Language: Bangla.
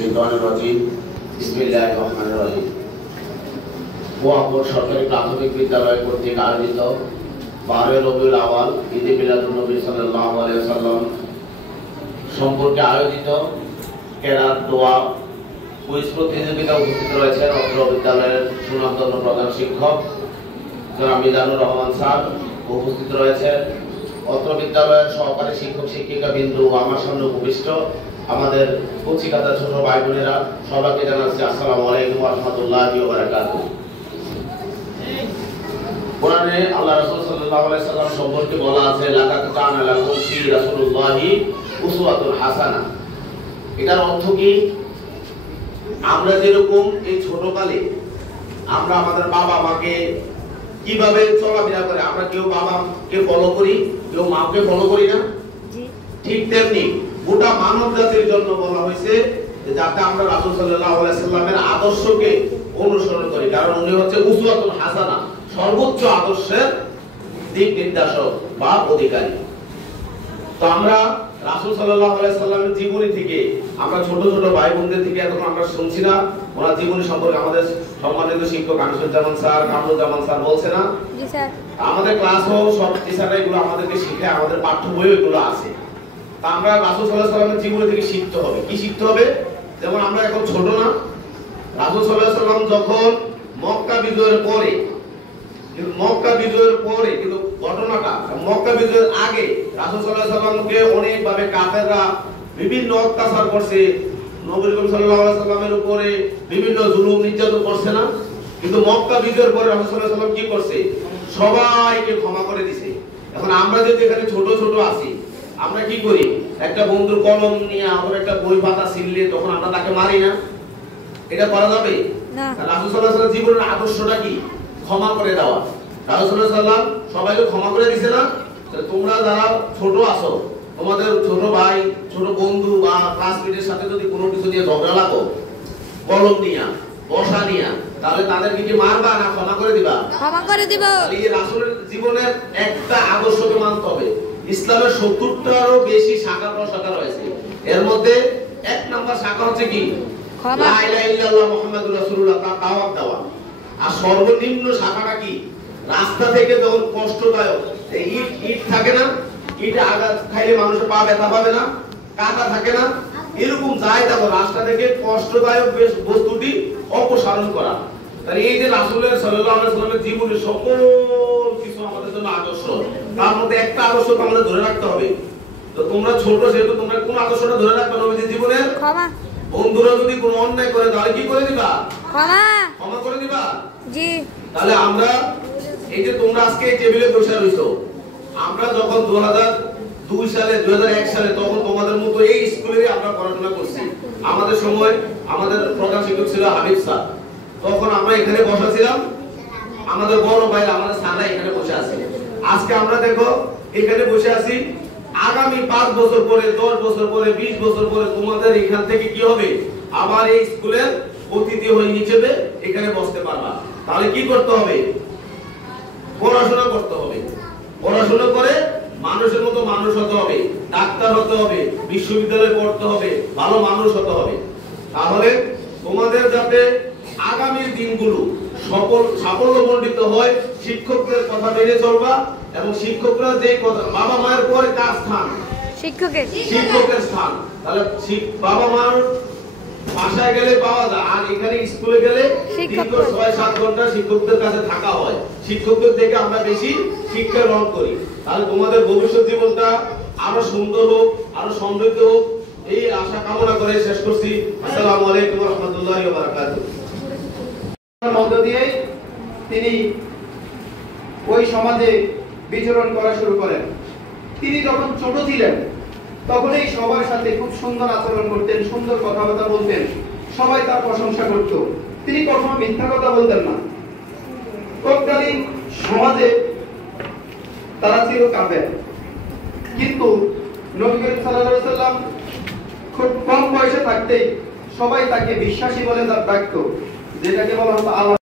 সরকারি প্রাথমিক বিদ্যালয় কর্তৃক আয়োজিত 12 রবিউল আওয়াল ঈদে মিলাদুন নবী সাল্লাল্লাহু আলাইহি ওয়াসাল্লাম সম্পর্কে আয়োজিত কেরাত দোয়া কুইজ প্রতিযোগিতা উপস্থিত রয়েছেন অত্র বিদ্যালয়ের সুনামধন্য প্রধান শিক্ষক জনাব মিজানুর রহমান স্যার উপস্থিত রয়েছেন অত্র বিদ্যালয়ের সহকারী শিক্ষক শিক্ষিকা বিন্দু আমার সামনে উপবিষ্ট আমাদের কচিকাতা ছোট ভাই বোনেরা সবাইকে জানাচ্ছি আসসালামু আলাইকুম ওয়া রাহমাতুল্লাহি ওয়া বারাকাতুহু। কোরআনে আল্লাহ রাসূল সাল্লাল্লাহু আলাইহি সাল্লাম সম্পর্কে বলা আছে লাকাদ কানা লাকুম ফি রাসূলিল্লাহি উসওয়াতুন হাসানাহ। এটার অর্থ কি? আমরা যেরকম এই ছোটকালে আমরা আমাদের বাবা মাকে কিভাবে চলাফেরা করে, আমরা কেউ বাবাকে ফলো করি, কেউ মাকে ফলো করি না, ঠিক তেমনি গোটা মানব জাতির জন্য বলা হয়েছে যাতে আমরা রাসূল সাল্লাল্লাহু আলাইহি সাল্লামের আদর্শকে অনুসরণ করি, কারণ উনি হচ্ছে উসওয়াতুল হাসানা, সর্বোচ্চ আদর্শের দিক নির্দেশক বা অধিকারী। তো আমরা রাসূল সাল্লাল্লাহু আলাইহি সাল্লামের জীবনী থেকে আমরা ছোট ছোট ভাই বোনদের থেকে এখন আমরা শুনছি না ওনার জীবনী সম্পর্কে আমাদের সম্মানিত শিক্ষক আনিসুজ্জামান স্যার, কামরুজ্জামান স্যার বলছে না? জি স্যার। আমাদের ক্লাসও সব টিচাররা এগুলো আমাদেরকে শিখায়, আমাদের পাঠ্য বইও এগুলো আছে। তা আমরা রাসূল সাল্লাল্লাহু আলাইহি সাল্লামের জীবনী থেকে শিখতে হবে। কি শিখতে হবে? যেমন আমরা এখন ছোট না, রাসূল সাল্লাল্লাহু আলাইহি সাল্লাম যখন মক্কা বিজয়ের পরে কিন্তু ঘটনাটা মক্কা বিজয়ের আগে রাসূল সাল্লাল্লাহু আলাইহি সাল্লামকে অনেকভাবে কাফেররা বিভিন্ন অত্যাচার করছে, নবী করিম সাল্লাল্লাহু আলাইহি সাল্লামের উপরে বিভিন্ন জুলুম নির্যাতন করছে না? কিন্তু মক্কা বিজয়ের পরে রাসূল সাল্লাল্লাহু আলাইহি সাল্লাম কি করছে? সবাইকে ক্ষমা করে দিয়েছে। এখন আমরা যদি এখানে ছোট ছোট আছি, আমরা কি করি? একটা বন্ধুর কলম নিয়ে আমরা একটা বই পাতা ছিললে তখন আমরা তাকে মারি না? এটা করা যাবে না। রাসূল সাল্লাল্লাহু আলাইহি সাল্লাম জীবনের আদর্শটা কি? ক্ষমা করে দেওয়া। রাসূল সাল্লাল্লাহু আলাইহি সাল্লাম সবাইকে ক্ষমা করে দিয়েছে না? তোমরা যারা ছোট আছো, তোমাদের ছোট ভাই ছোট বন্ধু বা ক্লাসমেটের সাথে যদি কোনো কিছু নিয়ে ঝগড়া লাগো, কলম নিয়া বসা নিয়া, তাহলে তাদেরকে কি মারবা না ক্ষমা করে দিবা? ক্ষমা করে দিব। এই রাসূলের জীবনের একটা আদর্শকে মানতে হবে। ইসলামের ৭০টারও বেশি শাখা প্রশাখা রয়েছে, এর মধ্যে এক নাম্বার শাখা হচ্ছে কি? লা ইলাহা ইল্লাল্লাহ মুহাম্মাদুর রাসূলুল্লাহ, তার দাওয়াত দেওয়া। আর সর্বনিম্ন শাখাটা কি? রাস্তা থেকে যখন কষ্টদায়ক ইট থাকে না, ইটে আঘাত খাইলে মানুষের পা ব্যথা পাবে না, কাঁটা থাকে না, এরকম যায় দেখো রাস্তা থেকে কষ্টদায়ক বস্তুটি অপসারণ করা। তাহলে এই যে রাসূলের সাল্লাল্লাহু আলাইহি সাল্লামের জীবনের সকল কিছু আমাদের জন্য আদর্শ, তার মধ্যে একটা আদর্শ আমাদের ধরে রাখতে হবে। তো তোমরা ছোট, যেহেতু তোমরা কোন আদর্শটা ধরে রাখবে? নবীজির জীবনের ক্ষমা। বন্ধুরা যদি কোনো অন্যায় করে তাহলে কি করে দিবা? ক্ষমা করে দিবা। জি। তাহলে আমরা এই যে তোমরা আজকে এই টেবিলে বসে রইছো, আমরা যখন 2002 সালে 2001 সালে তখন তোমাদের মতো এই স্কুলেই আমরা পড়াশোনা করছি। আমাদের সময় আমাদের প্রধান শিক্ষক ছিল হাবিব স্যার, তখন আমরা এখানে বসা ছিলাম, আমাদের বড় ভাই আমাদের স্যাররা এখানে বসে আছে। আজকে আমরা দেখো এখানে বসে আছি, আগামী 5 বছর পরে, 10 বছর পরে, 20 বছর পরে তোমাদের এখান থেকে কি হবে? আবার এই স্কুলের অতিথি হিসেবে এখানে বসতে পারবা। তাহলে কি করতে হবে? পড়াশোনা করতে হবে। পড়াশোনা করে মানুষের মতো মানুষ হতে হবে, ডাক্তার হতে হবে, বিশ্ববিদ্যালয়ে পড়তে হবে, ভালো মানুষ হতে হবে। তাহলে তোমাদের যাতে আগামী দিনগুলো সাফল্যমণ্ডিত হয়, শিক্ষকদের কথা মেনে চলবা। এবং শিক্ষকরা যে কথা, বাবা মায়ের পরে কার স্থান? শিক্ষকের স্থান। তাহলে বাবা মার বাসায় গেলে পাওয়া যায়, আর এখানে স্কুলে গেলে 6-7 ঘন্টা শিক্ষকদের কাছে থাকা হয়। শিক্ষকদের থেকে আমরা বেশি শিক্ষা গ্রহণ করি। তাহলে তোমাদের ভবিষ্যৎ জীবনটা আরো সুন্দর হোক, আরো সমৃদ্ধ হোক, এই আশা কামনা করে শেষ করছি। আসসালামু আলাইকুম ওয়া রাহমাতুল্লাহি ওয়া বারাকাতুহু। মধ্য দিয়ে তিনি ওই সমাজে বিচরণ করা শুরু করেন। তিনি যখন ছোট ছিলেন তখন এই সবার সাথে খুব সুন্দর আচরণ করতেন, সুন্দর কথাবার্তা বলতেন, সবাই তার প্রশংসা করত। তিনি কখনো মিথ্যা কথা বলতেন না। তৎকালীন সমাজে তারা ছিল কাফের, কিন্তু নবী করিম সাল্লাল্লাহু আলাইহি সাল্লাম খুব কম বয়সে থাকতেই সবাই তাকে বিশ্বাসী বলে ডাকতো, যেটাকে বলা হতো আল্লাহ।